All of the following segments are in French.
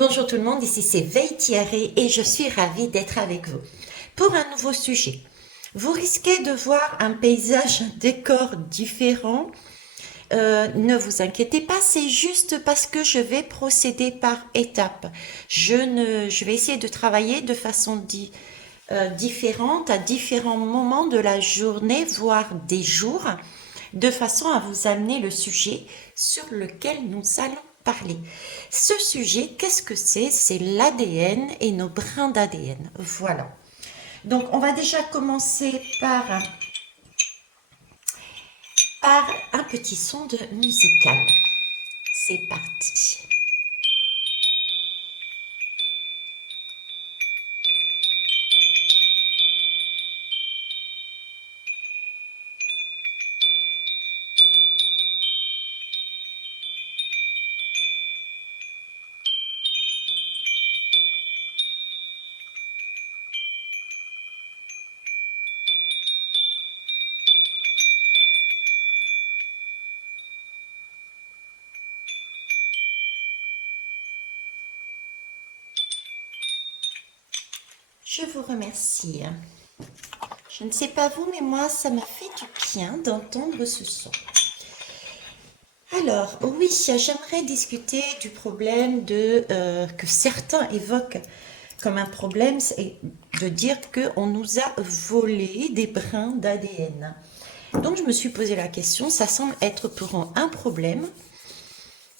Bonjour tout le monde, ici c'est Veille Thierry et je suis ravie d'être avec vous pour un nouveau sujet. Vous risquez de voir un paysage, un décor différent. Ne vous inquiétez pas, c'est juste parce que je vais procéder par étapes. Je vais essayer de travailler de façon différente à différents moments de la journée, voire des jours, de façon à vous amener le sujet sur lequel nous allons parler. Ce sujet, qu'est-ce que c'est? C'est l'ADN et nos brins d'ADN. Voilà. Donc, on va déjà commencer par un petit son de musical. C'est parti. Je vous remercie. Je ne sais pas vous, mais moi, ça m'a fait du bien d'entendre ce son. Alors, oui, j'aimerais discuter du problème que certains évoquent comme un problème, c'est de dire qu'on nous a volé des brins d'ADN. Donc, je me suis posé la question, ça semble être pour un problème.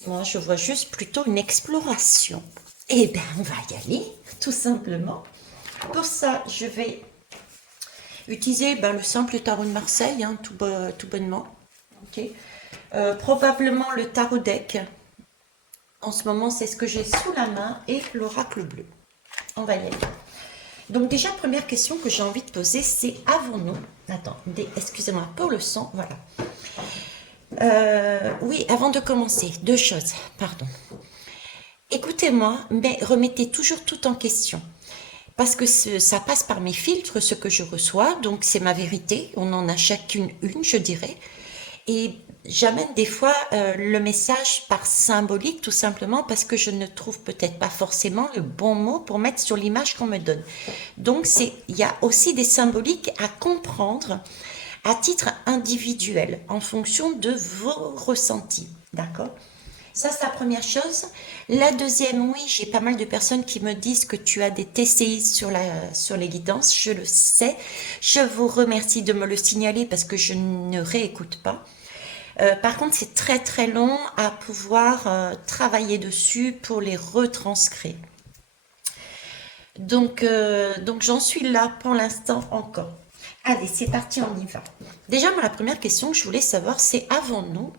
Moi, je vois juste plutôt une exploration. Eh bien, on va y aller, tout simplement. Pour ça, je vais utiliser le simple tarot de Marseille, hein, tout bonnement. Ok. Probablement le tarot deck. En ce moment, c'est ce que j'ai sous la main et l'oracle bleu. On va y aller. Donc déjà, première question que j'ai envie de poser, c'est avons-nous... Attendez, excusez-moi pour le son, voilà. Oui, avant de commencer, deux choses, pardon. Écoutez-moi, mais remettez toujours tout en question. Parce que ça passe par mes filtres, ce que je reçois, donc c'est ma vérité, on en a chacune une, je dirais. Et j'amène des fois le message par symbolique, tout simplement parce que je ne trouve peut-être pas forcément le bon mot pour mettre sur l'image qu'on me donne. Donc il y a aussi des symboliques à comprendre à titre individuel, en fonction de vos ressentis, d'accord? Ça, c'est la première chose. La deuxième, oui, j'ai pas mal de personnes qui me disent que tu as des TCI sur les guidances. Je le sais. Je vous remercie de me le signaler parce que je ne réécoute pas. Par contre, c'est très très long à pouvoir travailler dessus pour les retranscrire. Donc j'en suis là pour l'instant encore. Allez, c'est parti, on y va. Déjà, moi, la première question que je voulais savoir, c'est avons-nous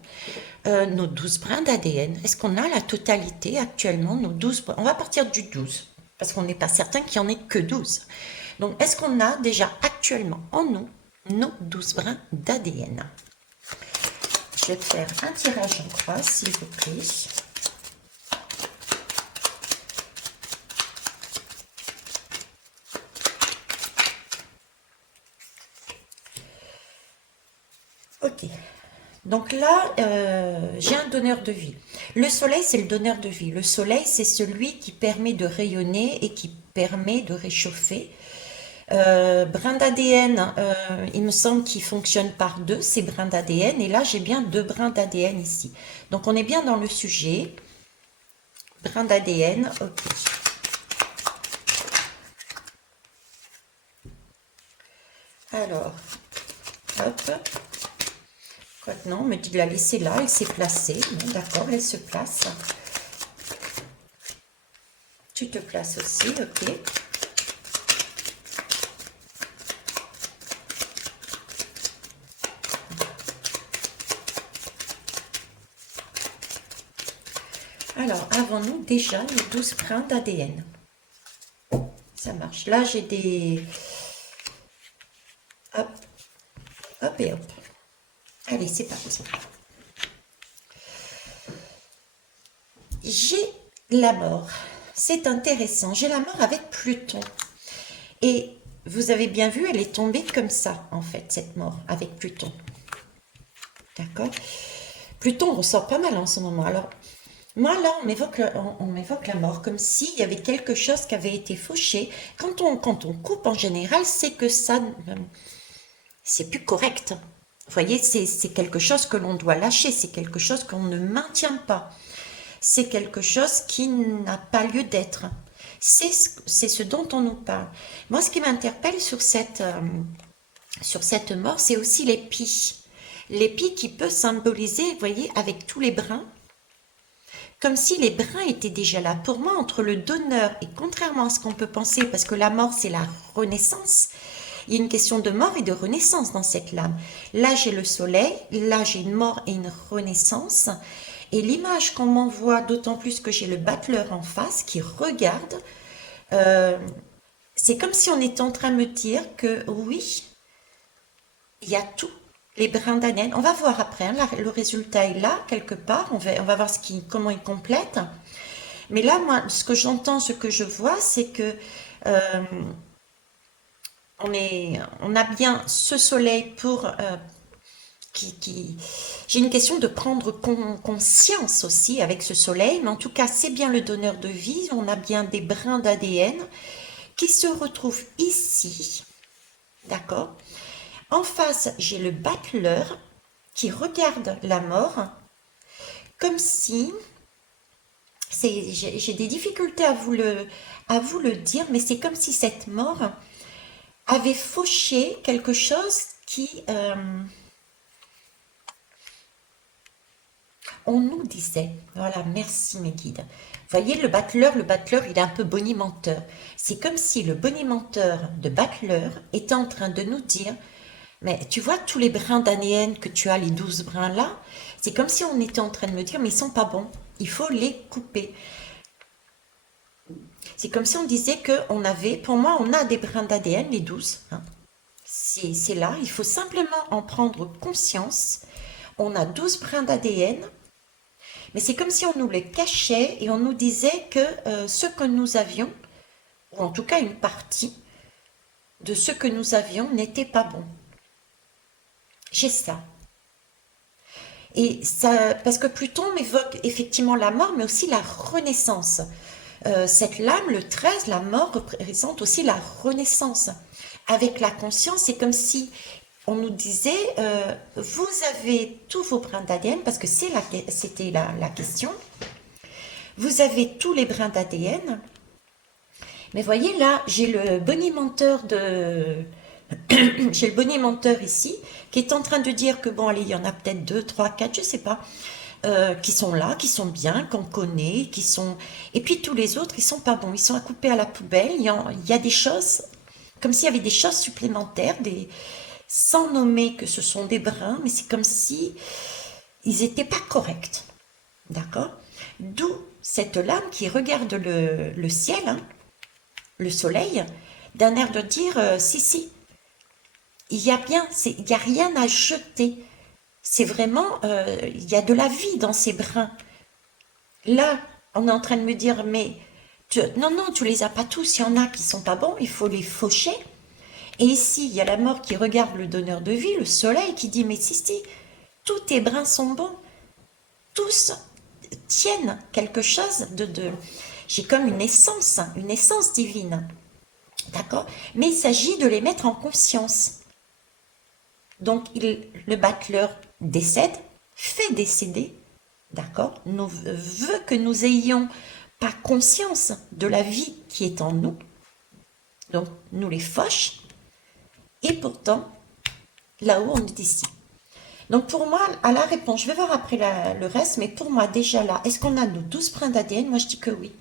nos 12 brins d'ADN? Est-ce qu'on a la totalité actuellement, nos 12 brins? On va partir du 12, parce qu'on n'est pas certain qu'il n'y en ait que 12. Donc, est-ce qu'on a déjà actuellement en nous nos 12 brins d'ADN? Je vais faire un tirage en croix, s'il vous plaît. Ok. Donc là, j'ai un donneur de vie. Le soleil, c'est le donneur de vie. Le soleil, c'est celui qui permet de rayonner et qui permet de réchauffer. Brin d'ADN, il me semble qu'il fonctionne par deux, ces brins d'ADN. Et là, j'ai bien deux brins d'ADN ici. Donc, on est bien dans le sujet. Brin d'ADN, ok. Alors, hop. Quoique non, on me dit de la laisser là, elle s'est placée. Bon, d'accord, elle se place. Tu te places aussi, ok. Alors, avons-nous déjà les 12 brins d'ADN? Ça marche. Là, j'ai des... Hop, hop et hop. Allez, c'est parti. J'ai la mort. C'est intéressant. J'ai la mort avec Pluton. Et vous avez bien vu, elle est tombée comme ça, en fait, cette mort, avec Pluton. D'accord? Pluton ressort pas mal en ce moment. Alors, Moi, là, on m'évoque la mort, comme s'il y avait quelque chose qui avait été fauché. Quand on coupe, en général, c'est que ça, c'est plus correct. Vous voyez, c'est quelque chose que l'on doit lâcher, c'est quelque chose qu'on ne maintient pas. C'est quelque chose qui n'a pas lieu d'être. C'est ce dont on nous parle. Moi, ce qui m'interpelle sur cette mort, c'est aussi l'épi. L'épi qui peut symboliser, vous voyez, avec tous les brins, comme si les brins étaient déjà là. Pour moi, entre le donneur et contrairement à ce qu'on peut penser, parce que la mort, c'est la renaissance, il y a une question de mort et de renaissance dans cette lame. Là, j'ai le soleil, là, j'ai une mort et une renaissance. Et l'image qu'on m'envoie, d'autant plus que j'ai le battleur en face qui regarde, euh, c'est comme si on était en train de me dire que oui, il y a tout. Les brins d'ADN, on va voir après, hein, le résultat est là, quelque part, on va voir comment il complète. Mais là, moi, ce que j'entends, ce que je vois, c'est que euh, on a bien ce soleil pour j'ai une question de prendre conscience aussi avec ce soleil, mais en tout cas, c'est bien le donneur de vie. On a bien des brins d'ADN qui se retrouvent ici, d'accord? En face, j'ai le battleur qui regarde la mort comme si j'ai des difficultés à vous le dire, mais c'est comme si cette mort avait fauché quelque chose qui, on nous disait, voilà, merci mes guides. Vous voyez, le battleur, il est un peu bonimenteur. C'est comme si le bonimenteur de battleur était en train de nous dire, mais tu vois tous les brins d'ADN que tu as, les 12 brins là, c'est comme si on était en train de me dire, mais ils sont pas bons, il faut les couper. C'est comme si on disait qu'on avait, pour moi, on a des brins d'ADN, les 12, hein. C'est là, il faut simplement en prendre conscience. On a 12 brins d'ADN. Mais c'est comme si on nous les cachait et on nous disait que ce que nous avions, ou en tout cas une partie de ce que nous avions, n'était pas bon. J'ai ça. Et ça, parce que Pluton m'évoque effectivement la mort, mais aussi la renaissance. Cette lame, le 13, la mort représente aussi la renaissance. Avec la conscience, c'est comme si on nous disait, vous avez tous vos brins d'ADN, parce que c'était la question, vous avez tous les brins d'ADN, mais voyez là, j'ai le bonimenteur j'ai le bonimenteur ici, qui est en train de dire que bon, allez, il y en a peut-être 2, 3, 4, je sais pas, qui sont là, qui sont bien, qu'on connaît, qui sont... Et puis tous les autres, ils sont pas bons, ils sont à couper à la poubelle, il y a des choses, comme s'il y avait des choses supplémentaires, sans nommer que ce sont des brins, mais c'est comme si ils n'étaient pas corrects. D'accord? D'où cette lame qui regarde le ciel, hein, le soleil, d'un air de dire si, si, il y a bien, il n'y a rien à jeter. C'est vraiment, il y a de la vie dans ces brins. Là, on est en train de me dire, mais non, non, tu les as pas tous. Il y en a qui sont pas bons, il faut les faucher. Et ici, il y a la mort qui regarde le donneur de vie, le soleil, qui dit, mais si, si, tous tes brins sont bons. Tous tiennent quelque chose j'ai comme une essence divine. D'accord? Mais il s'agit de les mettre en conscience. Donc, le battleur décède, fait décéder, d'accord? Veut que nous ayons pas conscience de la vie qui est en nous. Donc, nous les fauche. Et pourtant, là-haut, on est ici. Donc, pour moi, à la réponse, je vais voir après le reste, mais pour moi, déjà là, est-ce qu'on a nos 12 brins d'ADN? Moi, je dis que oui.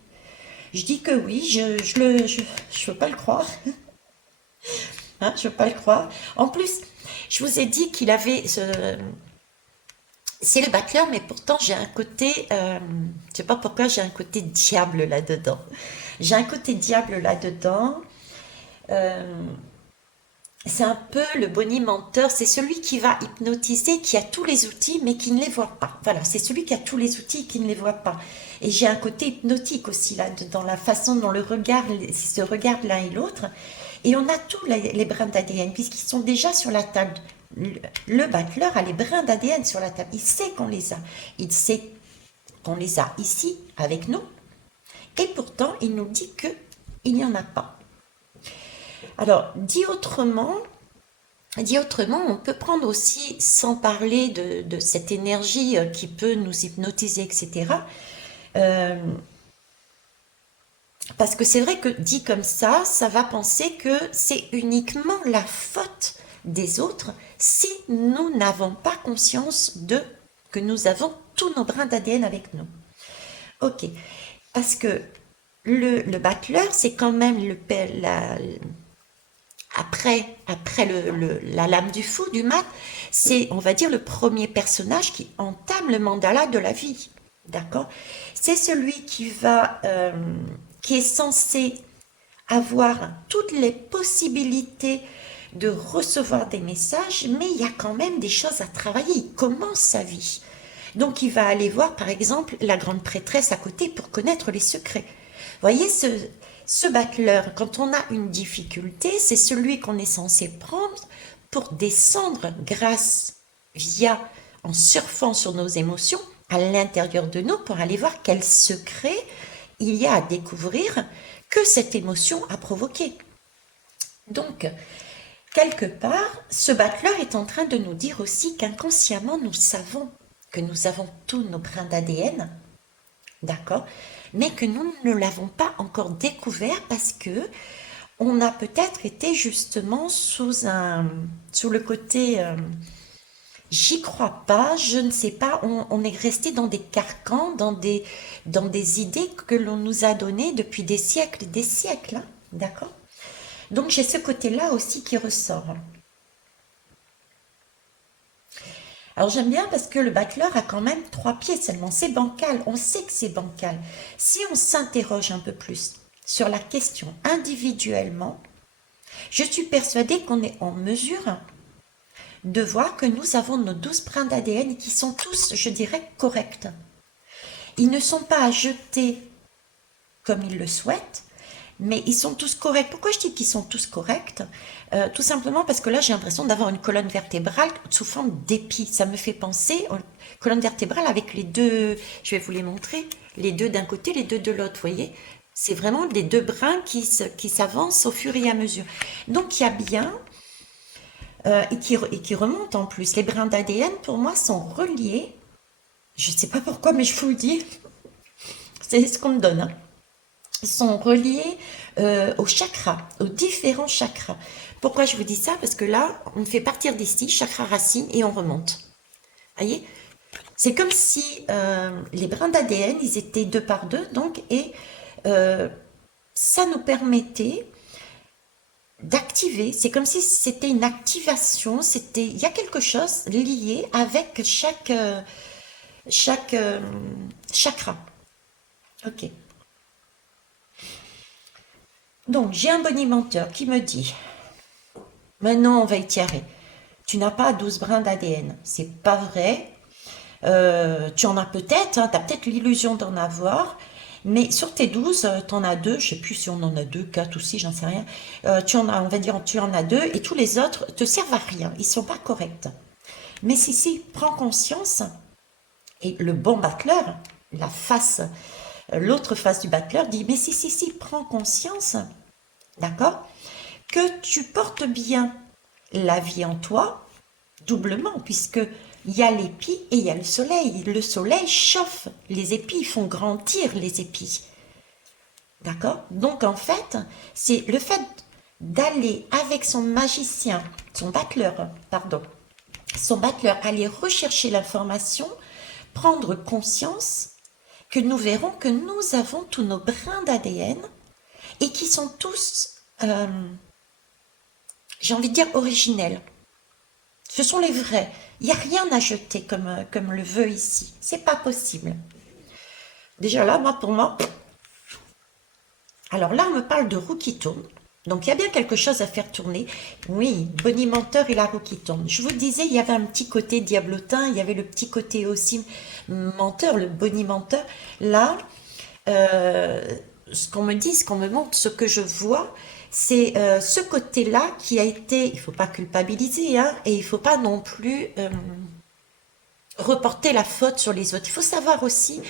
Je dis que oui, je veux pas le croire. Hein, je veux pas le croire. En plus, je vous ai dit qu'il avait c'est le battleur, mais pourtant j'ai un côté, je sais pas pourquoi j'ai un côté diable là-dedans. J'ai un côté diable là-dedans. Euh, c'est un peu le bonimenteur, c'est celui qui va hypnotiser, qui a tous les outils, mais qui ne les voit pas. Voilà, c'est celui qui a tous les outils et qui ne les voit pas. Et j'ai un côté hypnotique aussi là, dans la façon dont ils se regardent l'un et l'autre. Et on a tous les brins d'ADN, puisqu'ils sont déjà sur la table. Le battleur a les brins d'ADN sur la table. Il sait qu'on les a. Il sait qu'on les a ici avec nous, et pourtant il nous dit qu'il n'y en a pas. Alors, dit autrement, on peut prendre aussi, sans parler de cette énergie qui peut nous hypnotiser, etc. Parce que c'est vrai que dit comme ça va penser que c'est uniquement la faute des autres si nous n'avons pas conscience que nous avons tous nos brins d'ADN avec nous. Ok, parce que le battleur, c'est quand même après la lame du fou, du mat, c'est, on va dire, le premier personnage qui entame le mandala de la vie. D'accord? C'est celui qui est censé avoir toutes les possibilités de recevoir des messages, mais il y a quand même des choses à travailler. Il commence sa vie. Donc il va aller voir, par exemple, la grande prêtresse à côté pour connaître les secrets. Vous voyez, ce battleur, quand on a une difficulté, c'est celui qu'on est censé prendre pour descendre en surfant sur nos émotions, à l'intérieur de nous, pour aller voir quel secret il y a à découvrir que cette émotion a provoqué. Donc, quelque part, ce battleur est en train de nous dire aussi qu'inconsciemment, nous savons que nous avons tous nos brins d'ADN, d'accord, mais que nous ne l'avons pas encore découvert parce que on a peut-être été justement sous le côté j'y crois pas, je ne sais pas, on est resté dans des carcans, dans des idées que l'on nous a données depuis des siècles et des siècles, hein, d'accord? Donc j'ai ce côté-là aussi qui ressort. Alors j'aime bien parce que le battleur a quand même 3 pieds seulement, c'est bancal, on sait que c'est bancal. Si on s'interroge un peu plus sur la question individuellement, je suis persuadée qu'on est en mesure de voir que nous avons nos 12 brins d'ADN qui sont tous, je dirais, corrects. Ils ne sont pas à jeter comme ils le souhaitent, mais ils sont tous corrects. Pourquoi je dis qu'ils sont tous corrects? Tout simplement parce que là, j'ai l'impression d'avoir une colonne vertébrale sous forme d'épi. Ça me fait penser aux colonnes vertébrales avec les deux, je vais vous les montrer, les deux d'un côté, les deux de l'autre, vous voyez? C'est vraiment les deux brins qui s'avancent au fur et à mesure. Donc, il y a bien, et qui remontent en plus. Les brins d'ADN, pour moi, sont reliés. Je ne sais pas pourquoi, mais je vous le dis. C'est ce qu'on me donne, hein. Sont reliés aux chakras, aux différents chakras. Pourquoi je vous dis ça? Parce que là, on fait partir d'ici, chakra racine, et on remonte. Voyez? C'est comme si les brins d'ADN, ils étaient 2 par 2, donc, et ça nous permettait d'activer. C'est comme si c'était une activation, il y a quelque chose lié avec chaque chakra. Ok. Donc, j'ai un bonimenteur qui me dit, maintenant on va étirer, tu n'as pas 12 brins d'ADN, c'est pas vrai, tu en as peut-être, hein, tu as peut-être l'illusion d'en avoir, mais sur tes 12, tu en as 2, je sais plus si on en a 2, 4 ou 6, j'en sais rien, on va dire tu en as 2, et tous les autres te servent à rien, ils sont pas corrects. Mais si, prends conscience, et le bon battleur, l'autre face du battleur dit, mais si, prends conscience, d'accord, que tu portes bien la vie en toi, doublement, puisque il y a l'épi et il y a le soleil. Le soleil chauffe les épis, ils font grandir les épis. D'accord? Donc en fait, c'est le fait d'aller avec son battleur, aller rechercher l'information, prendre conscience que nous verrons que nous avons tous nos brins d'ADN et qui sont tous, j'ai envie de dire, originels. Ce sont les vrais. Il n'y a rien à jeter comme le veut ici. C'est pas possible. Déjà là, pour moi... Alors là, on me parle de roue qui tourne. Donc, il y a bien quelque chose à faire tourner. Oui, bonimenteur et la roue qui tourne. Je vous disais, il y avait un petit côté diablotin, il y avait le petit côté aussi menteur, le bonimenteur. Là, ce qu'on me dit, ce qu'on me montre, ce que je vois, c'est ce côté-là qui a été, il ne faut pas culpabiliser, hein, et il ne faut pas non plus reporter la faute sur les autres. Il faut savoir aussi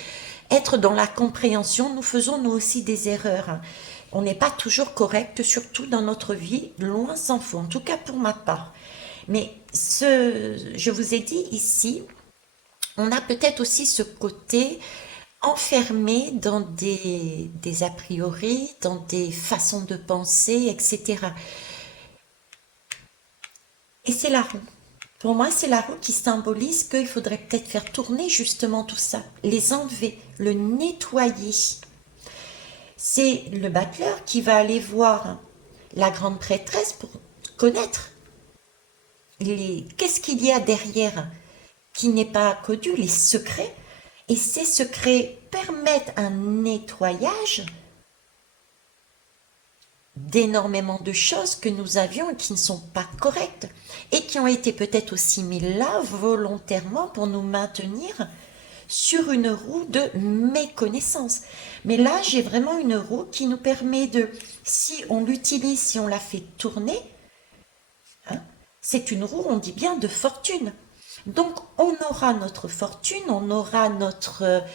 être dans la compréhension. Nous faisons nous aussi des erreurs, hein. On n'est pas toujours correct, surtout dans notre vie, loin s'en faut, en tout cas pour ma part. Mais je vous ai dit ici, on a peut-être aussi ce côté enfermé dans des a priori, dans des façons de penser, etc. Et c'est la roue. Pour moi, c'est la roue qui symbolise qu'il faudrait peut-être faire tourner justement tout ça, les enlever, le nettoyer. C'est le battleur qui va aller voir la grande prêtresse pour connaître qu'est-ce qu'il y a derrière qui n'est pas connu, les secrets. Et ces secrets permettent un nettoyage d'énormément de choses que nous avions et qui ne sont pas correctes et qui ont été peut-être aussi mis là volontairement pour nous maintenir sur une roue de méconnaissance. Mais là, j'ai vraiment une roue qui nous permet de, si on l'utilise, si on la fait tourner, hein, c'est une roue, on dit bien, de fortune. Donc, on aura notre fortune, on aura notre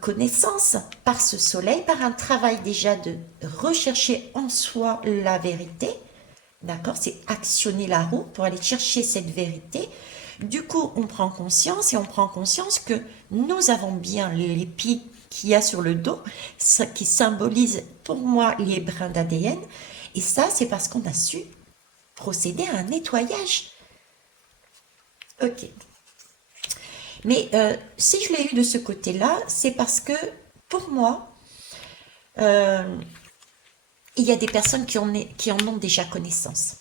connaissance par ce soleil, par un travail déjà de rechercher en soi la vérité. D'accord? C'est actionner la roue pour aller chercher cette vérité. Du coup, on prend conscience et on prend conscience que nous avons bien l'épi qu'il y a sur le dos, qui symbolise pour moi les brins d'ADN. Et ça, c'est parce qu'on a su procéder à un nettoyage. Ok. Mais si je l'ai eu de ce côté-là, c'est parce que pour moi, il y a des personnes qui en ont déjà connaissance.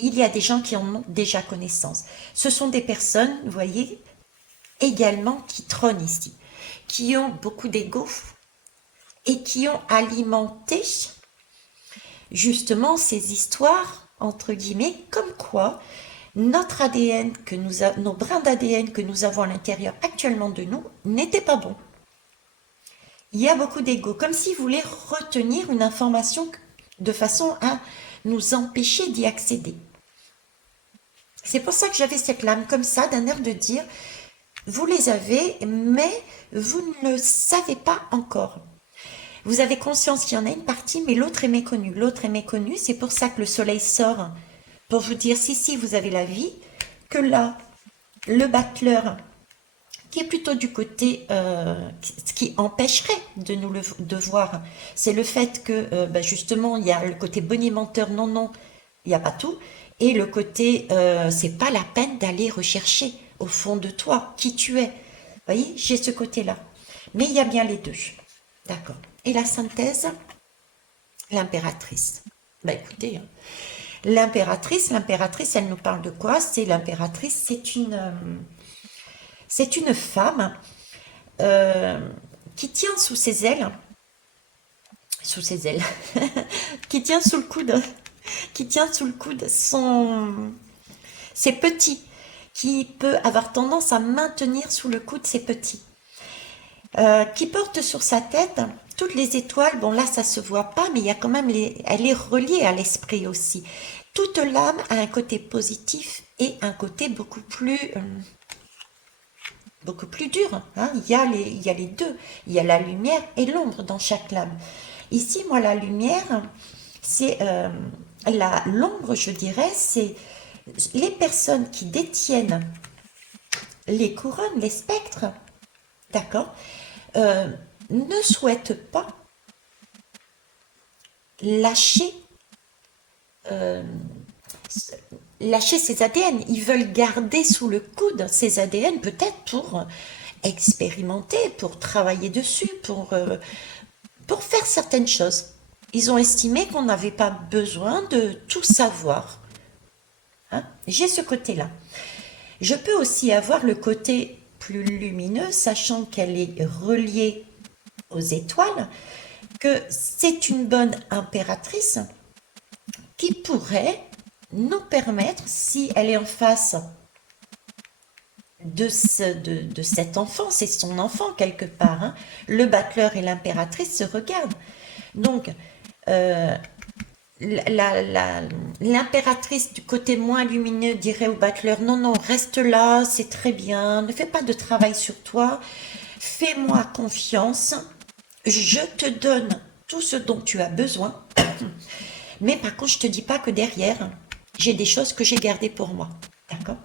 Il y a des gens qui en ont déjà connaissance. Ce sont des personnes, vous voyez, également qui trônent ici, qui ont beaucoup d'ego et qui ont alimenté justement ces histoires, entre guillemets, comme quoi notre ADN, nos brins d'ADN que nous avons à l'intérieur actuellement de nous, n'étaient pas bons. Il y a beaucoup d'ego, comme s'ils voulaient retenir une information de façon à nous empêcher d'y accéder. C'est pour ça que j'avais cette lame comme ça, d'un air de dire, vous les avez, mais vous ne le savez pas encore. Vous avez conscience qu'il y en a une partie, mais l'autre est méconnue. L'autre est méconnue, c'est pour ça que le soleil sort, pour vous dire, si, vous avez la vie, que là, le battleur, qui est plutôt du côté, ce qui empêcherait de voir, c'est le fait que, justement, il y a le côté bonimenteur, non, il n'y a pas tout, et le côté, c'est pas la peine d'aller rechercher au fond de toi qui tu es. Vous voyez, j'ai ce côté-là. Mais il y a bien les deux. D'accord. Et la synthèse, l'impératrice. Écoutez, hein. L'impératrice, elle nous parle de quoi? C'est l'impératrice, c'est une femme qui tient sous ses ailes, qui tient sous le coude, ses petits, qui peut avoir tendance à maintenir sous le coude ses petits, qui porte sur sa tête toutes les étoiles. Bon, là, ça se voit pas, mais il y a quand même elle est reliée à l'esprit aussi. Toute l'âme a un côté positif et un côté beaucoup plus dur, hein. Il y a les deux. Il y a la lumière et l'ombre dans chaque lame. Ici, moi, la lumière, c'est l'ombre, je dirais, c'est les personnes qui détiennent les couronnes, les spectres, d'accord, ne souhaitent pas lâcher ses ADN. Ils veulent garder sous le coude ces ADN, peut-être pour expérimenter, pour travailler dessus, pour faire certaines choses. Ils ont estimé qu'on n'avait pas besoin de tout savoir. Hein? J'ai ce côté-là. Je peux aussi avoir le côté plus lumineux, sachant qu'elle est reliée aux étoiles, que c'est une bonne impératrice qui pourrait nous permettre, si elle est en face de cet enfant, c'est son enfant quelque part, hein, le battleur et l'impératrice se regardent. Donc, l'impératrice du côté moins lumineux dirait au battleur, non, non, reste là, c'est très bien, ne fais pas de travail sur toi, fais-moi confiance, je te donne tout ce dont tu as besoin, mais par contre, je te dis pas que derrière, j'ai des choses que j'ai gardées pour moi. D'accord?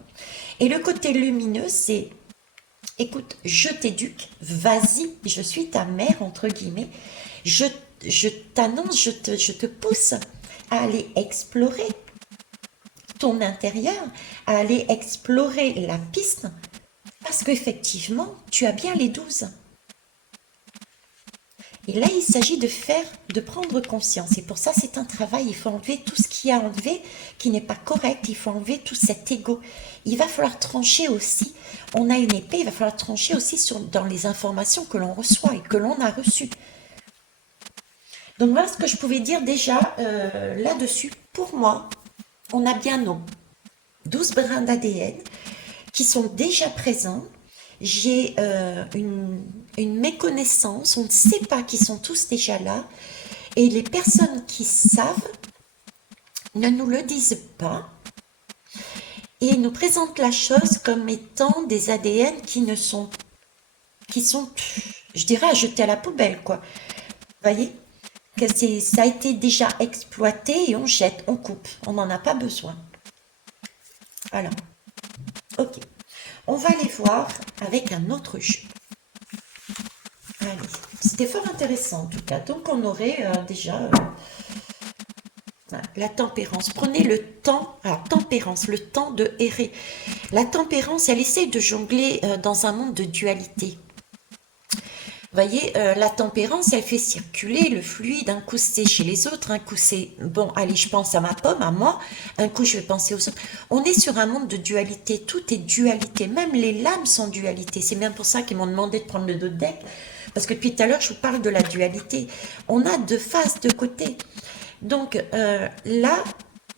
Et le côté lumineux, c'est, écoute, je t'éduque, vas-y, je suis ta mère, entre guillemets, je, je t'annonce, je te pousse à aller explorer ton intérieur, à aller explorer la piste, parce qu'effectivement, tu as bien les 12. Et là, il s'agit de prendre conscience. Et pour ça, c'est un travail. Il faut enlever tout ce qui a enlevé, qui n'est pas correct. Il faut enlever tout cet ego. Il va falloir trancher aussi. On a une épée, il va falloir trancher aussi dans les informations que l'on reçoit et que l'on a reçues. Donc voilà ce que je pouvais dire déjà là-dessus. Pour moi, on a bien nos 12 brins d'ADN qui sont déjà présents. J'ai une méconnaissance, on ne sait pas qu'ils sont tous déjà là. Et les personnes qui savent ne nous le disent pas et nous présentent la chose comme étant des ADN qui sont, je dirais, à jeter à la poubelle, quoi. Vous voyez que ça a été déjà exploité et on jette, on coupe, on n'en a pas besoin. Voilà. Ok. On va aller voir avec un autre jeu. Allez, c'était fort intéressant en tout cas. Donc on aurait déjà la tempérance. Prenez le temps, alors tempérance, le temps de errer. La tempérance, elle essaie de jongler dans un monde de dualité. Vous voyez, la tempérance, elle fait circuler le fluide. Un coup c'est chez les autres, un coup c'est, bon, allez, je pense à ma pomme, à moi, un coup je vais penser aux autres. On est sur un monde de dualité, tout est dualité, même les lames sont dualité. C'est bien pour ça qu'ils m'ont demandé de prendre le dos de deck, parce que depuis tout à l'heure, je vous parle de la dualité. On a deux faces, deux côtés. Donc là,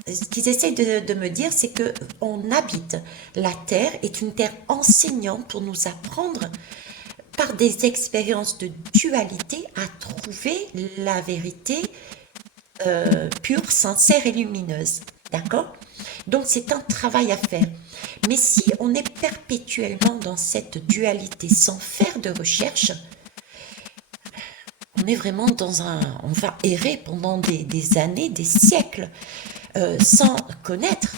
ce qu'ils essayent de me dire, c'est que on habite. La Terre est une terre enseignante pour nous apprendre par des expériences de dualité à trouver la vérité pure, sincère et lumineuse. D'accord? Donc c'est un travail à faire. Mais si on est perpétuellement dans cette dualité sans faire de recherche, on est vraiment on va errer pendant des années, des siècles, sans connaître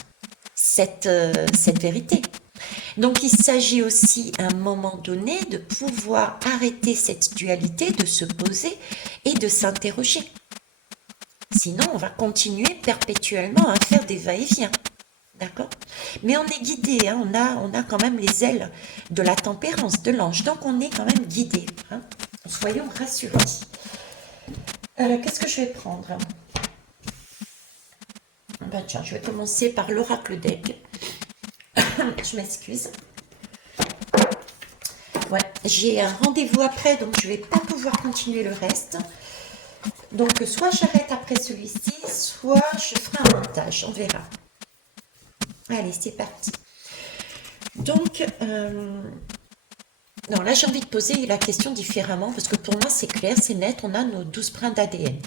cette vérité. Donc il s'agit aussi à un moment donné de pouvoir arrêter cette dualité, de se poser et de s'interroger. Sinon, on va continuer perpétuellement à faire des va-et-vient. D'accord? Mais on est guidé, hein, on a quand même les ailes de la tempérance, de l'ange. Donc on est quand même guidé. Hein. Soyons rassurés. Qu'est-ce que je vais prendre? Ben tiens, je vais commencer par l'oracle deck. Je m'excuse. Ouais, j'ai un rendez-vous après, donc je ne vais pas pouvoir continuer le reste. Donc, soit j'arrête après celui-ci, soit je ferai un montage, on verra. Allez, c'est parti. Donc, non, là, j'ai envie de poser la question différemment, parce que pour moi, c'est clair, c'est net, on a nos 12 brins d'ADN.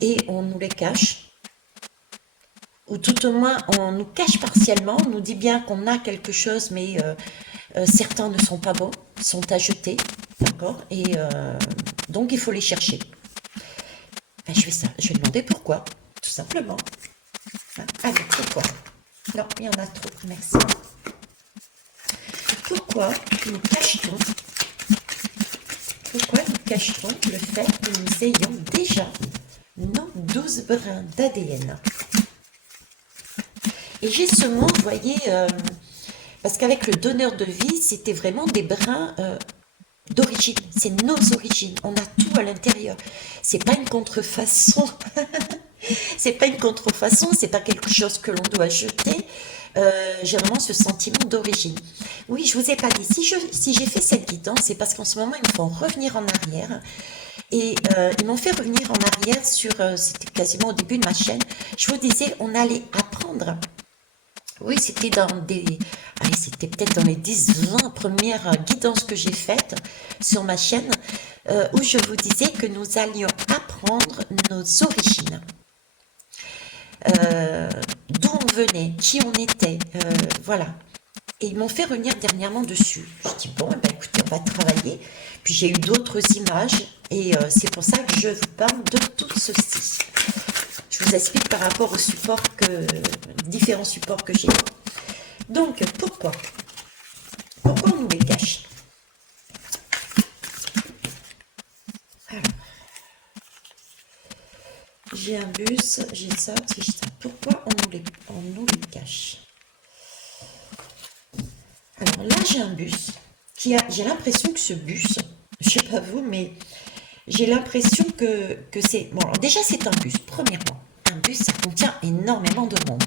Et on nous les cache, ou tout au moins, on nous cache partiellement, on nous dit bien qu'on a quelque chose, mais certains ne sont pas bons, sont à jeter, d'accord? Et donc, il faut les chercher. Ben, je vais demander pourquoi, tout simplement. Allez, pourquoi? Non, il y en a trop, merci. Pourquoi nous cachetons le fait que nous ayons déjà nos 12 brins d'ADN? Et j'ai ce mot, vous voyez, parce qu'avec le donneur de vie, c'était vraiment des brins d'origine. C'est nos origines. On a tout à l'intérieur. C'est pas une contrefaçon. C'est pas une contrefaçon. C'est pas quelque chose que l'on doit jeter. J'ai vraiment ce sentiment d'origine. Oui, je vous ai pas dit. Si j'ai fait cette guidance, c'est parce qu'en ce moment, ils me font revenir en arrière. Et ils m'ont fait revenir en arrière sur, c'était quasiment au début de ma chaîne. Je vous disais, on allait apprendre. Oui, c'était c'était peut-être dans les 10-20 premières guidances que j'ai faites sur ma chaîne, où je vous disais que nous allions apprendre nos origines. d'où on venait, qui on était, voilà. Et ils m'ont fait revenir dernièrement dessus. Je dis, bon, eh ben, écoutez, on va travailler. Puis j'ai eu d'autres images et c'est pour ça que je vous parle de tout ceci. Je vous explique par rapport aux supports différents supports que j'ai. Donc, pourquoi on nous les cache? Alors, j'ai un bus, j'ai ça, j'ai ça. Pourquoi on nous les cache? Alors là, j'ai un bus j'ai l'impression que ce bus, je sais pas vous, mais j'ai l'impression que c'est... Bon, alors déjà, c'est un bus, premièrement. Un bus, ça contient énormément de monde.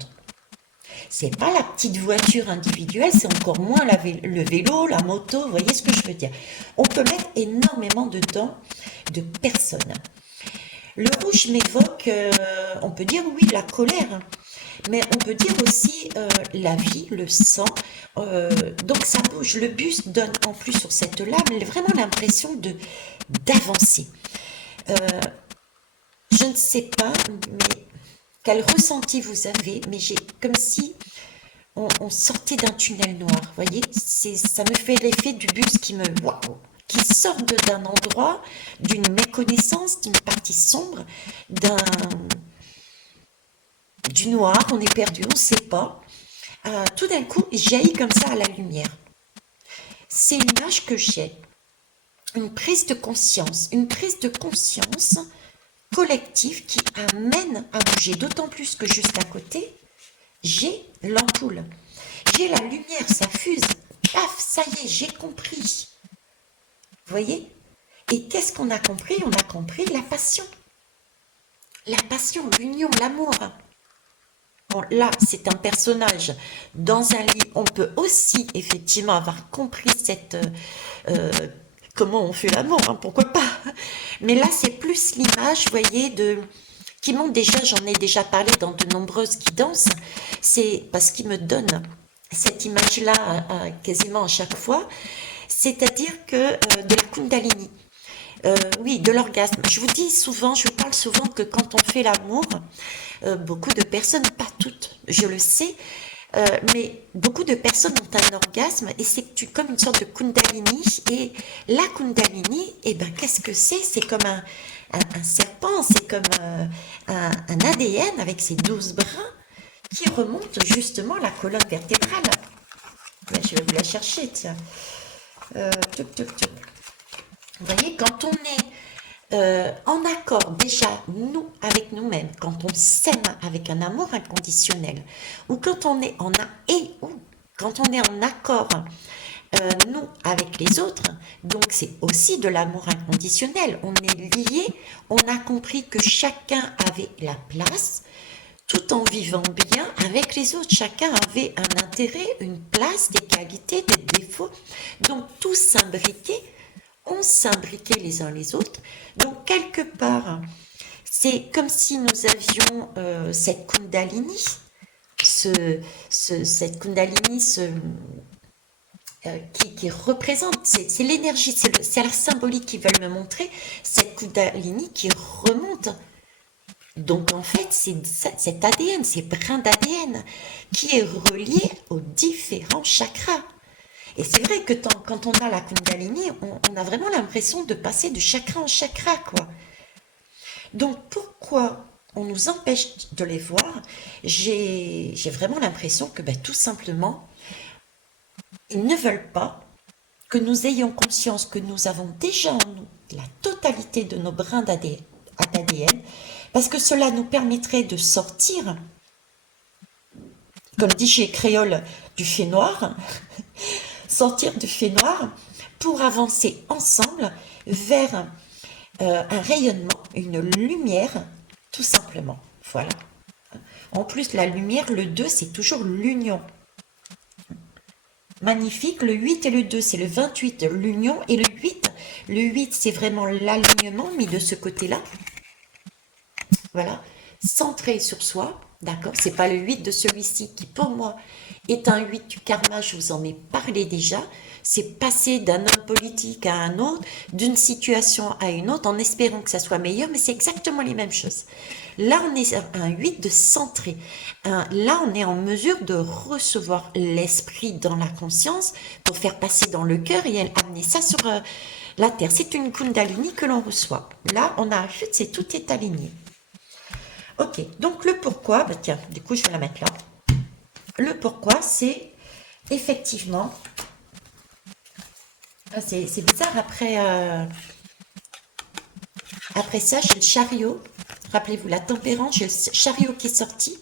C'est pas la petite voiture individuelle, c'est encore moins le vélo, la moto, vous voyez ce que je veux dire. On peut mettre énormément dedans de personnes. Le rouge m'évoque, on peut dire oui, la colère, mais on peut dire aussi la vie, le sang. Donc ça bouge. Le bus donne en plus sur cette lame vraiment l'impression d'avancer. Je ne sais pas, mais quel ressenti vous avez, mais j'ai comme si on sortait d'un tunnel noir, vous voyez, ça me fait l'effet du bus qui sort d'un endroit, d'une méconnaissance, d'une partie sombre, du noir, on est perdu, on ne sait pas. Tout d'un coup, il jaillit comme ça à la lumière. C'est l'image que j'ai, une prise de conscience collective qui amène à bouger, d'autant plus que juste à côté, j'ai l'ampoule, j'ai la lumière, ça fuse, paf, ça y est, j'ai compris. Vous voyez? Et qu'est-ce qu'on a compris? On a compris la passion, l'union, l'amour. Bon, là, c'est un personnage dans un lit. On peut aussi, effectivement, avoir compris comment on fait l'amour, hein, pourquoi pas. Mais là, c'est plus l'image, vous voyez, qui montre déjà, j'en ai déjà parlé dans de nombreuses guidances, c'est parce qu'il me donne cette image-là quasiment à chaque fois, c'est-à-dire que de la Kundalini. Oui, de l'orgasme. Je vous parle souvent que quand on fait l'amour, beaucoup de personnes, pas toutes, je le sais, mais beaucoup de personnes ont un orgasme et c'est comme une sorte de Kundalini. Et la Kundalini, eh ben, qu'est-ce que c'est? C'est comme un serpent, c'est comme un ADN avec ses 12 brins qui remonte justement à la colonne vertébrale. Ben, je vais vous la chercher, tiens. Vous voyez, quand on est en accord déjà, nous, avec nous-mêmes, quand on s'aime avec un amour inconditionnel, ou quand on est quand on est en accord, nous, avec les autres, donc c'est aussi de l'amour inconditionnel, on est liés, on a compris que chacun avait la place, tout en vivant bien avec les autres, chacun avait un intérêt, une place, des qualités, des défauts, donc tout s'imbriquait, on s'imbriquait les uns les autres. Donc, quelque part, c'est comme si nous avions cette Kundalini, cette Kundalini qui représente, c'est l'énergie, c'est la symbolique qu'ils veulent me montrer, cette Kundalini qui remonte. Donc, en fait, c'est cet ADN, ces brins d'ADN qui est relié aux différents chakras. Et c'est vrai que quand on a la Kundalini, on a vraiment l'impression de passer de chakra en chakra, quoi. Donc, pourquoi on nous empêche de les voir? J'ai vraiment l'impression que, ben, tout simplement, ils ne veulent pas que nous ayons conscience que nous avons déjà en nous la totalité de nos brins d'ADN, parce que cela nous permettrait de sortir, comme dit chez Créole, du fait noir, sortir du fait noir pour avancer ensemble vers un rayonnement, une lumière, tout simplement. Voilà. En plus, la lumière, le 2, c'est toujours l'union. Magnifique. Le 8 et le 2, c'est le 28, l'union. Et le 8, c'est vraiment l'alignement mis de ce côté-là. Voilà. centré sur soi, d'accord? C'est pas le 8 de celui-ci qui, pour moi, est un 8 du karma, je vous en ai parlé déjà. C'est passer d'un homme politique à un autre, d'une situation à une autre, en espérant que ça soit meilleur, mais c'est exactement les mêmes choses. Là, on est un 8 de centré. Là, on est en mesure de recevoir l'esprit dans la conscience pour faire passer dans le cœur et amener ça sur la terre. C'est une Kundalini que l'on reçoit. Là, on a un chute, c'est tout est aligné. Ok, donc le pourquoi, bah tiens, du coup, je vais la mettre là. Le pourquoi, c'est effectivement, c'est bizarre, après ça, j'ai le chariot. Rappelez-vous, la tempérance, j'ai le chariot qui est sorti.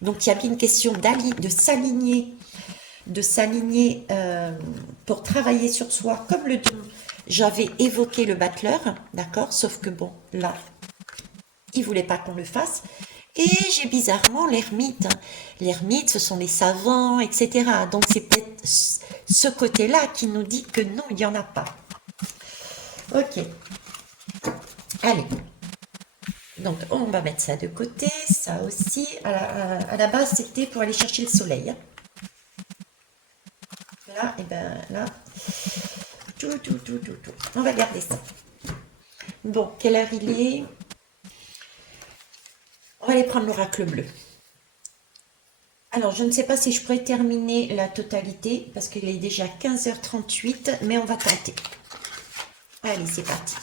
Donc, il y a bien une question de s'aligner pour travailler sur soi, comme le don. J'avais évoqué le battleur, d'accord? Sauf que bon, là, il voulait pas qu'on le fasse. Et j'ai bizarrement l'ermite. L'ermite, ce sont les savants, etc. Donc, c'est peut-être ce côté-là qui nous dit que non, il n'y en a pas. Ok. Allez. Donc, on va mettre ça de côté. Ça aussi, à la base, c'était pour aller chercher le soleil. Là, et ben là, tout. On va garder ça. Bon, quelle heure il est? On va aller prendre l'oracle bleu. Alors, je ne sais pas si je pourrais terminer la totalité, parce qu'il est déjà 15h38, mais on va tenter. Allez, c'est parti.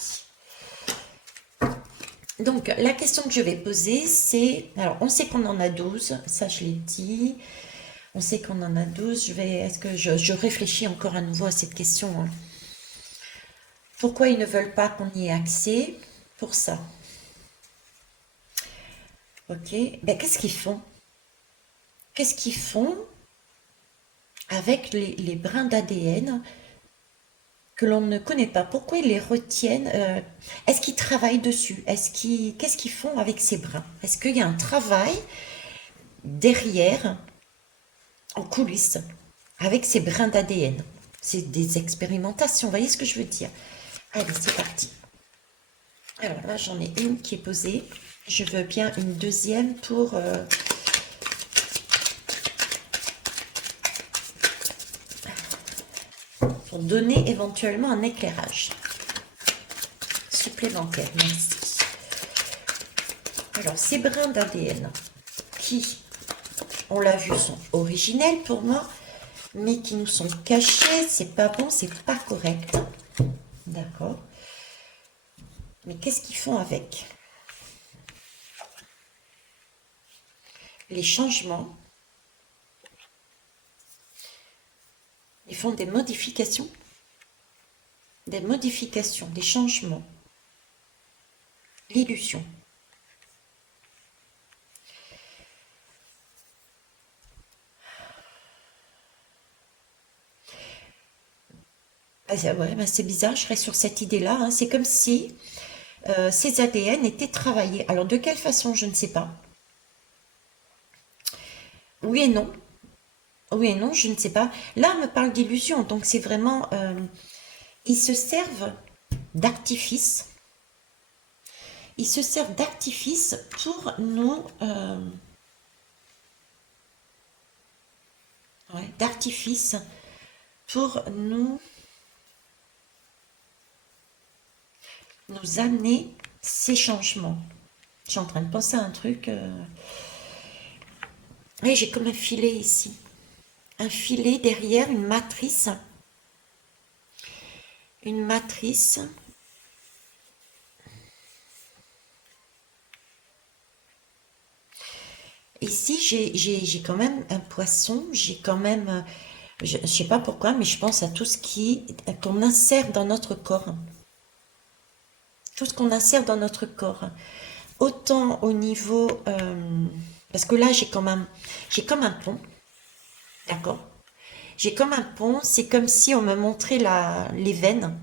Donc, la question que je vais poser, c'est... Alors, on sait qu'on en a 12, ça je l'ai dit. On sait qu'on en a 12. Est-ce que je réfléchis encore à nouveau à cette question, hein. Pourquoi ils ne veulent pas qu'on y ait accès? Pour ça. Ok. Ben, qu'est-ce qu'ils font? Qu'est-ce qu'ils font avec les brins d'ADN que l'on ne connaît pas? Pourquoi ils les retiennent? Est-ce qu'ils travaillent dessus? Qu'est-ce qu'ils font avec ces brins? Est-ce qu'il y a un travail derrière, en coulisses, avec ces brins d'ADN? C'est des expérimentations, vous voyez ce que je veux dire? Allez, c'est parti. Alors là, j'en ai une qui est posée. Je veux bien une deuxième pour donner éventuellement un éclairage supplémentaire. Merci. Alors, ces brins d'ADN qui, on l'a vu, sont originels pour moi, mais qui nous sont cachés, c'est pas bon, c'est pas correct. D'accord. Mais qu'est-ce qu'ils font avec? Les changements. Ils font des modifications, des changements, l'illusion. Ah, ouais, ben c'est bizarre, je serais sur cette idée-là, hein. C'est comme si ces ADN étaient travaillés. Alors, de quelle façon, je ne sais pas. Oui et non. Oui et non, je ne sais pas. Là, on me parle d'illusion, donc c'est vraiment... ils se servent d'artifice. Ils se servent d'artifice pour nous... d'artifice pour nous amener ces changements. Je suis en train de penser à un truc... Oui, j'ai comme un filet ici. Un filet derrière, une matrice. Une matrice. Ici, j'ai quand même un poisson. J'ai quand même... Je ne sais pas pourquoi, mais je pense à tout ce qu'on insère dans notre corps. Tout ce qu'on insère dans notre corps. Autant au niveau... parce que là, j'ai comme un pont. D'accord? J'ai comme un pont, c'est comme si on me montrait les veines,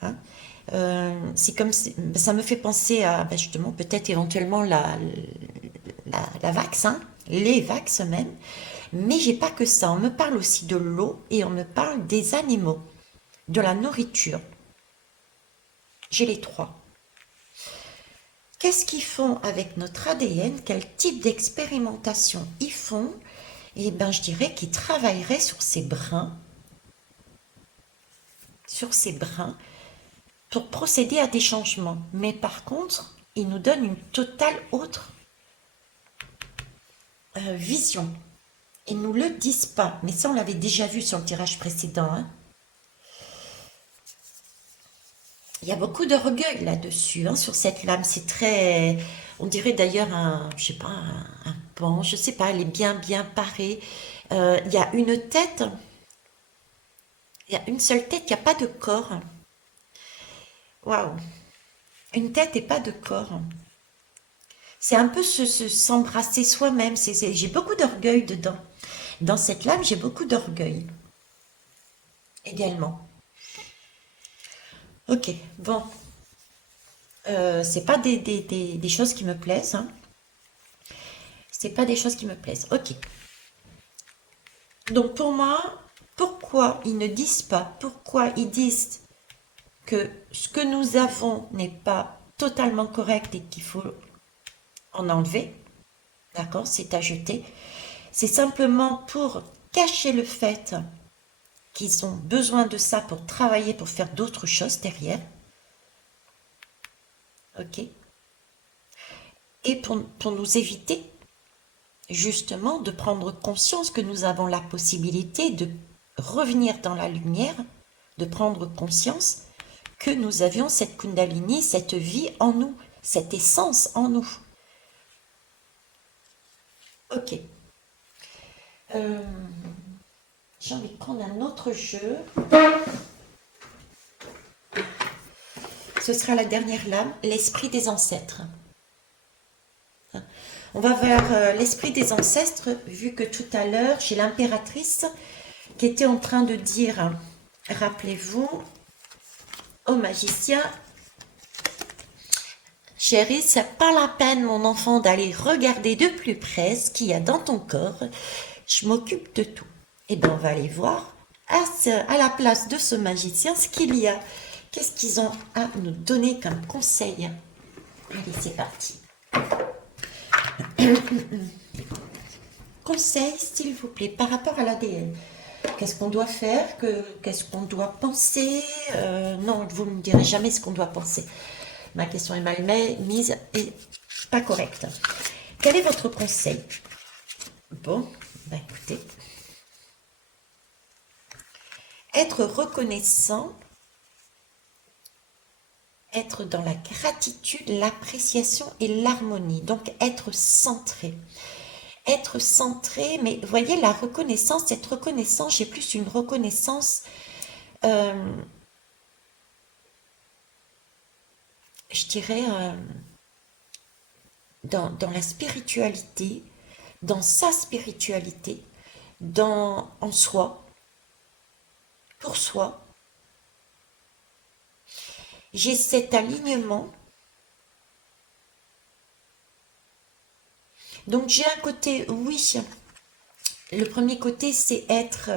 hein. C'est comme si, ça me fait penser à justement peut-être éventuellement la vax, hein, les vax même. Mais j'ai pas que ça. On me parle aussi de l'eau et on me parle des animaux, de la nourriture. J'ai les trois. qu'est-ce qu'ils font avec notre ADN? Quel type d'expérimentation ils font? Eh bien, je dirais qu'ils travailleraient sur ces brins, pour procéder à des changements. Mais par contre, ils nous donnent une totale autre vision. Ils ne nous le disent pas. Mais ça, on l'avait déjà vu sur le tirage précédent, hein. Il y a beaucoup d'orgueil là-dessus, hein, sur cette lame. C'est très... On dirait d'ailleurs je sais pas, un pan, je sais pas, elle est bien, bien parée. Il y a une tête, il y a une seule tête, il n'y a pas de corps. Waouh! Une tête et pas de corps. C'est un peu s'embrasser soi-même. J'ai beaucoup d'orgueil dedans. Dans cette lame, j'ai beaucoup d'orgueil également. Ok, bon. C'est pas des choses qui me plaisent, hein. C'est pas des choses qui me plaisent. Ok. Donc pour moi, pourquoi ils ne disent pas, pourquoi ils disent que ce que nous avons n'est pas totalement correct et qu'il faut en enlever, d'accord, c'est à jeter, c'est simplement pour cacher le fait qu'ils ont besoin de ça pour travailler, pour faire d'autres choses derrière. Ok. Et pour nous éviter justement de prendre conscience que nous avons la possibilité de revenir dans la lumière, de prendre conscience que nous avions cette Kundalini, cette vie en nous, cette essence en nous. Ok. J'ai envie de prendre un autre jeu. Ce sera la dernière lame, l'esprit des ancêtres. On va vers l'esprit des ancêtres, vu que tout à l'heure, j'ai l'impératrice qui était en train de dire, rappelez-vous, au magicien, chérie, c'est pas la peine, mon enfant, d'aller regarder de plus près ce qu'il y a dans ton corps. Je m'occupe de tout. Et bien, on va aller voir à la place de ce magicien ce qu'il y a. Qu'est-ce qu'ils ont à nous donner comme conseil? Allez, c'est parti. Conseil, s'il vous plaît, par rapport à l'ADN. Qu'est-ce qu'on doit faire? Qu'est-ce qu'on doit penser? Non, vous ne me direz jamais ce qu'on doit penser. Ma question est mal mise et pas correcte. Quel est votre conseil? Bon, ben écoutez. Être reconnaissant, être dans la gratitude, l'appréciation et l'harmonie. Donc être centré. Être centré, mais vous voyez la reconnaissance, cette reconnaissance, j'ai plus une reconnaissance, je dirais, dans la spiritualité, dans sa spiritualité, en soi, pour soi. J'ai cet alignement. Donc j'ai un côté, oui, le premier côté c'est être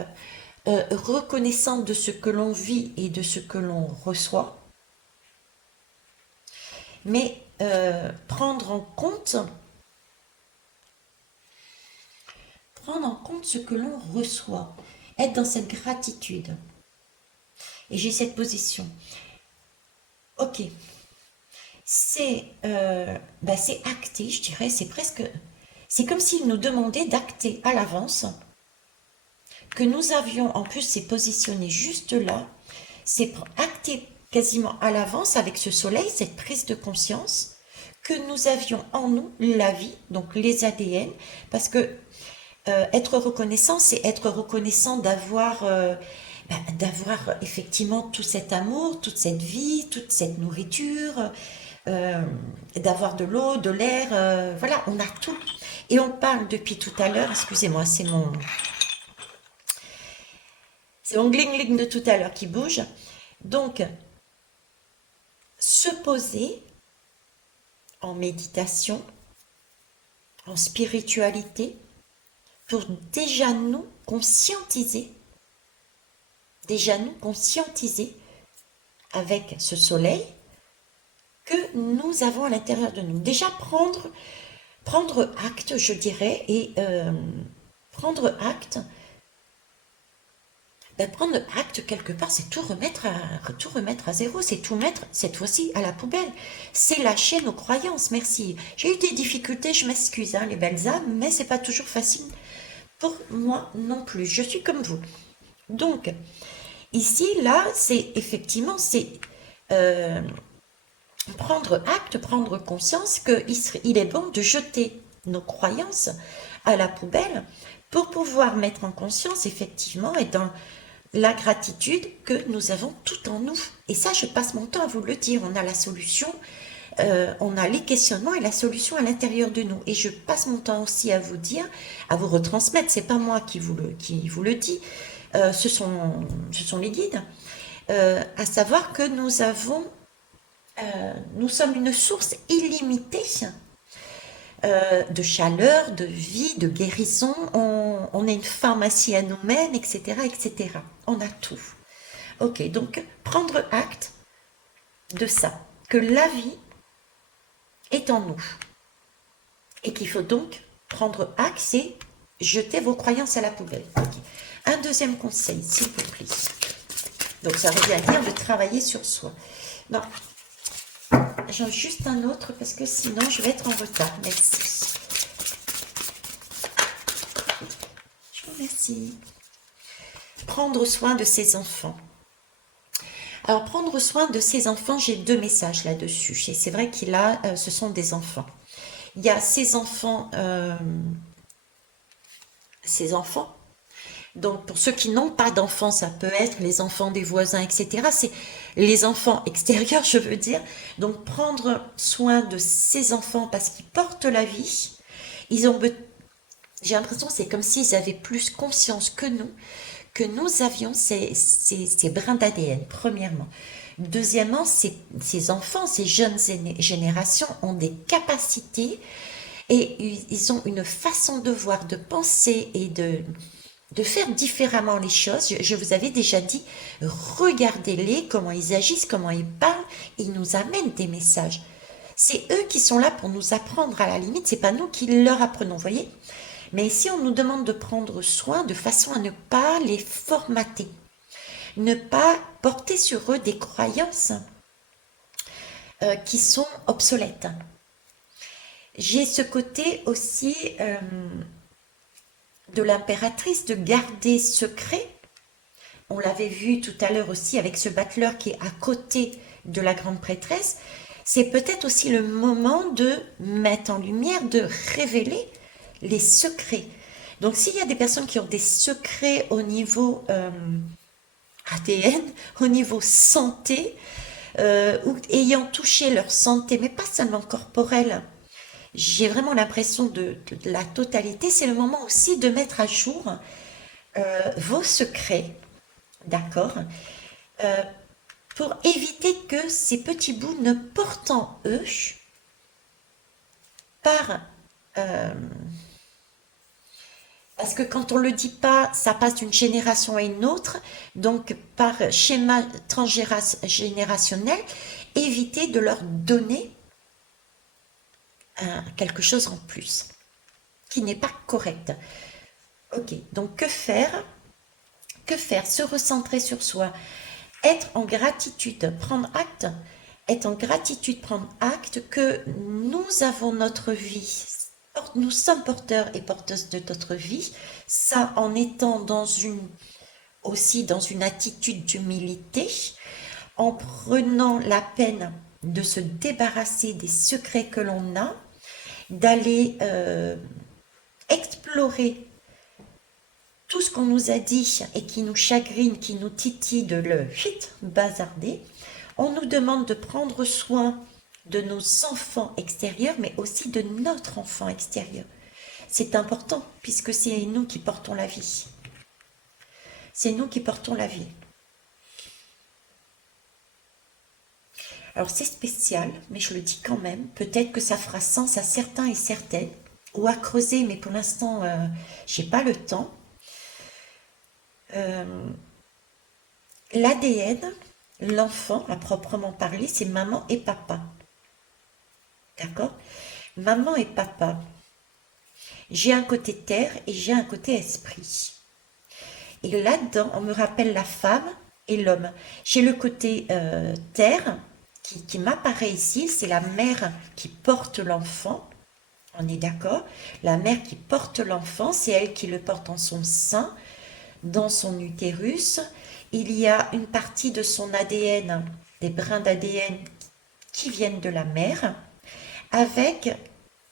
reconnaissant de ce que l'on vit et de ce que l'on reçoit, mais prendre en compte ce que l'on reçoit, être dans cette gratitude. Et j'ai cette position. Ok, c'est acté, je dirais, c'est comme s'il nous demandait d'acter à l'avance que nous avions, en plus c'est positionné juste là, c'est acté quasiment à l'avance avec ce soleil, cette prise de conscience, que nous avions en nous la vie, donc les ADN, parce que être reconnaissant, c'est être reconnaissant d'avoir effectivement tout cet amour, toute cette vie, toute cette nourriture, d'avoir de l'eau, de l'air, voilà, on a tout. Et on parle depuis tout à l'heure, excusez-moi, c'est mon gling-gling de tout à l'heure qui bouge. Donc, se poser en méditation, en spiritualité, pour déjà nous conscientiser avec ce soleil que nous avons à l'intérieur de nous. Déjà prendre acte, je dirais, et prendre acte, prendre acte quelque part, c'est tout remettre à zéro, c'est tout mettre cette fois-ci à la poubelle. C'est lâcher nos croyances, merci. J'ai eu des difficultés, je m'excuse, hein, les belles âmes, mais c'est pas toujours facile pour moi non plus. Je suis comme vous. Donc, ici, là, c'est effectivement, c'est euh, prendre acte, prendre conscience qu'il est bon de jeter nos croyances à la poubelle pour pouvoir mettre en conscience, effectivement, et dans la gratitude que nous avons tout en nous. Et ça, je passe mon temps à vous le dire. On a la solution, on a les questionnements et la solution à l'intérieur de nous. Et je passe mon temps aussi à vous dire, à vous retransmettre. C'est pas moi qui vous le dis. Ce sont les guides. À savoir que nous sommes une source illimitée de chaleur, de vie, de guérison. On est une pharmacie à nous-mêmes, etc., etc. On a tout. Ok, donc prendre acte de ça, que la vie est en nous. Et qu'il faut donc prendre acte, c'est jeter vos croyances à la poubelle. Okay. Un deuxième conseil, s'il vous plaît. Donc ça revient à dire de travailler sur soi. Non, j'en ai juste un autre parce que sinon je vais être en retard. Merci. Je vous remercie. Prendre soin de ses enfants. Alors, prendre soin de ses enfants, j'ai deux messages là-dessus. Et c'est vrai qu'il a, ce sont des enfants. Il y a ses enfants. Donc, pour ceux qui n'ont pas d'enfants, ça peut être les enfants des voisins, etc. C'est les enfants extérieurs, je veux dire. Donc, prendre soin de ses enfants parce qu'ils portent la vie. J'ai l'impression que c'est comme s'ils avaient plus conscience que nous avions ces brins d'ADN, premièrement. Deuxièmement, ces enfants, ces jeunes générations ont des capacités et ils ont une façon de voir, de penser et de faire différemment les choses. Je vous avais déjà dit, regardez-les, comment ils agissent, comment ils parlent, ils nous amènent des messages. C'est eux qui sont là pour nous apprendre à la limite, c'est pas nous qui leur apprenons, vous voyez. Mais ici, on nous demande de prendre soin de façon à ne pas les formater, ne pas porter sur eux des croyances qui sont obsolètes. J'ai ce côté aussi de l'impératrice de garder secret. On l'avait vu tout à l'heure aussi avec ce battleur qui est à côté de la grande prêtresse. C'est peut-être aussi le moment de mettre en lumière, de révéler les secrets. Donc, s'il y a des personnes qui ont des secrets au niveau ADN, au niveau santé, ou ayant touché leur santé, mais pas seulement corporelle, j'ai vraiment l'impression de la totalité, c'est le moment aussi de mettre à jour vos secrets, d'accord, pour éviter que ces petits bouts ne portent en eux par... parce que quand on ne le dit pas, ça passe d'une génération à une autre, donc par schéma transgénérationnel, éviter de leur donner quelque chose en plus, qui n'est pas correct. Ok, donc que faire? Que faire? Se recentrer sur soi, être en gratitude, prendre acte, être en gratitude, prendre acte que nous avons notre vie. Nous sommes porteurs et porteuses de notre vie, ça en étant aussi dans une attitude d'humilité, en prenant la peine de se débarrasser des secrets que l'on a, d'aller explorer tout ce qu'on nous a dit et qui nous chagrine, qui nous titille, de le bazarder. On nous demande de prendre soin de nos enfants extérieurs, mais aussi de notre enfant extérieur. C'est important, puisque c'est nous qui portons la vie. C'est nous qui portons la vie. Alors c'est spécial, mais je le dis quand même. Peut-être que ça fera sens à certains et certaines, ou à creuser, mais pour l'instant, j'ai pas le temps. L'ADN, l'enfant, à proprement parler, c'est maman et papa. d'accord? Maman et papa, j'ai un côté terre et j'ai un côté esprit. Et là-dedans, on me rappelle la femme et l'homme. J'ai le côté terre qui m'apparaît ici, c'est la mère qui porte l'enfant. On est d'accord? La mère qui porte l'enfant, c'est elle qui le porte en son sein, dans son utérus. Il y a une partie de son ADN, des brins d'ADN qui viennent de la mère, avec,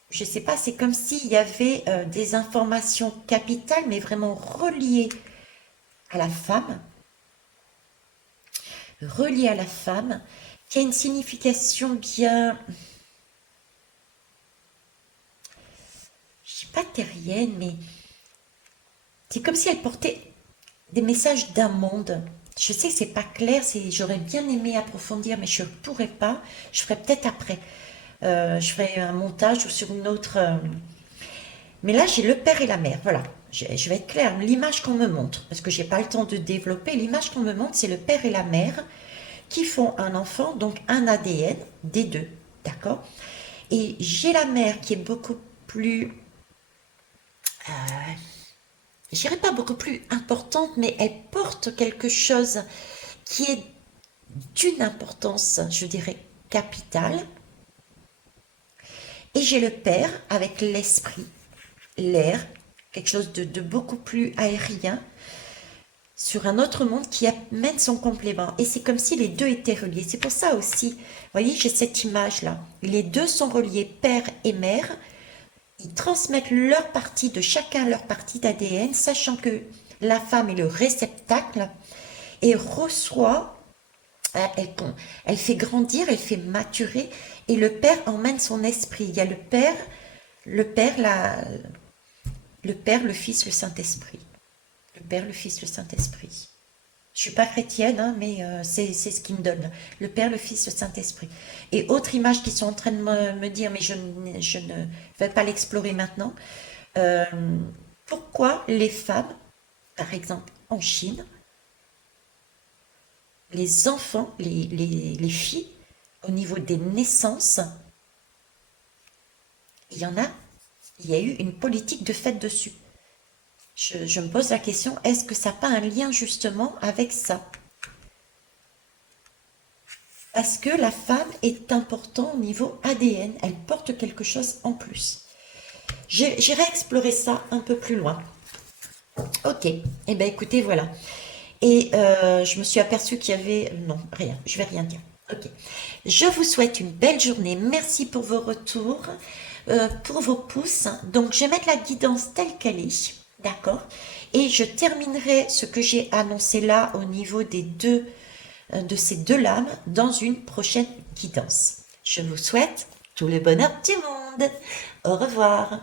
je ne sais pas, c'est comme s'il y avait des informations capitales, mais vraiment reliées à la femme, reliées à la femme, qui a une signification bien, je ne sais pas terrienne, mais c'est comme si elle portait des messages d'un monde. Je sais que c'est pas clair, j'aurais bien aimé approfondir, mais je ne pourrais pas. Je ferai peut-être après. Je ferai un montage ou sur une autre. Mais là, j'ai le père et la mère. Voilà. Je vais être claire. L'image qu'on me montre, parce que j'ai pas le temps de développer, l'image qu'on me montre, c'est le père et la mère qui font un enfant, donc un ADN des deux. D'accord? Et j'ai la mère qui est beaucoup plus, je dirais pas beaucoup plus importante, mais elle porte quelque chose qui est d'une importance, je dirais, capitale. Et j'ai le père avec l'esprit, l'air, quelque chose de beaucoup plus aérien, sur un autre monde qui amène son complément. Et c'est comme si les deux étaient reliés. C'est pour ça aussi, vous voyez, j'ai cette image-là. Les deux sont reliés, père et mère. Ils transmettent leur partie, de chacun leur partie d'ADN, sachant que la femme est le réceptacle et reçoit, elle fait grandir, elle fait maturer, et le père emmène son esprit. Il y a le père, le Père, le Fils, le Saint-Esprit. Le Père, le Fils, le Saint-Esprit. Je suis pas chrétienne, hein, mais c'est ce qui me donne. Le Père, le Fils, le Saint-Esprit. Et autre image qui sont en train de me dire, mais je ne vais pas l'explorer maintenant. Euh, Pourquoi les femmes, par exemple en Chine, les enfants, les filles, au niveau des naissances, il y en a, il y a eu une politique de fait dessus. Je me pose la question, est-ce que ça n'a pas un lien justement avec ça? Parce que la femme est importante au niveau ADN, elle porte quelque chose en plus. J'irai explorer ça un peu plus loin. Ok, et eh bien écoutez, voilà. Et je me suis aperçue qu'il y avait... Non, rien, je vais rien dire. Ok. Je vous souhaite une belle journée. Merci pour vos retours, pour vos pouces. Donc, je vais mettre la guidance telle qu'elle est. D'accord? Et je terminerai ce que j'ai annoncé là au niveau des deux, de ces deux lames dans une prochaine guidance. Je vous souhaite tout le bonheur du monde. Au revoir.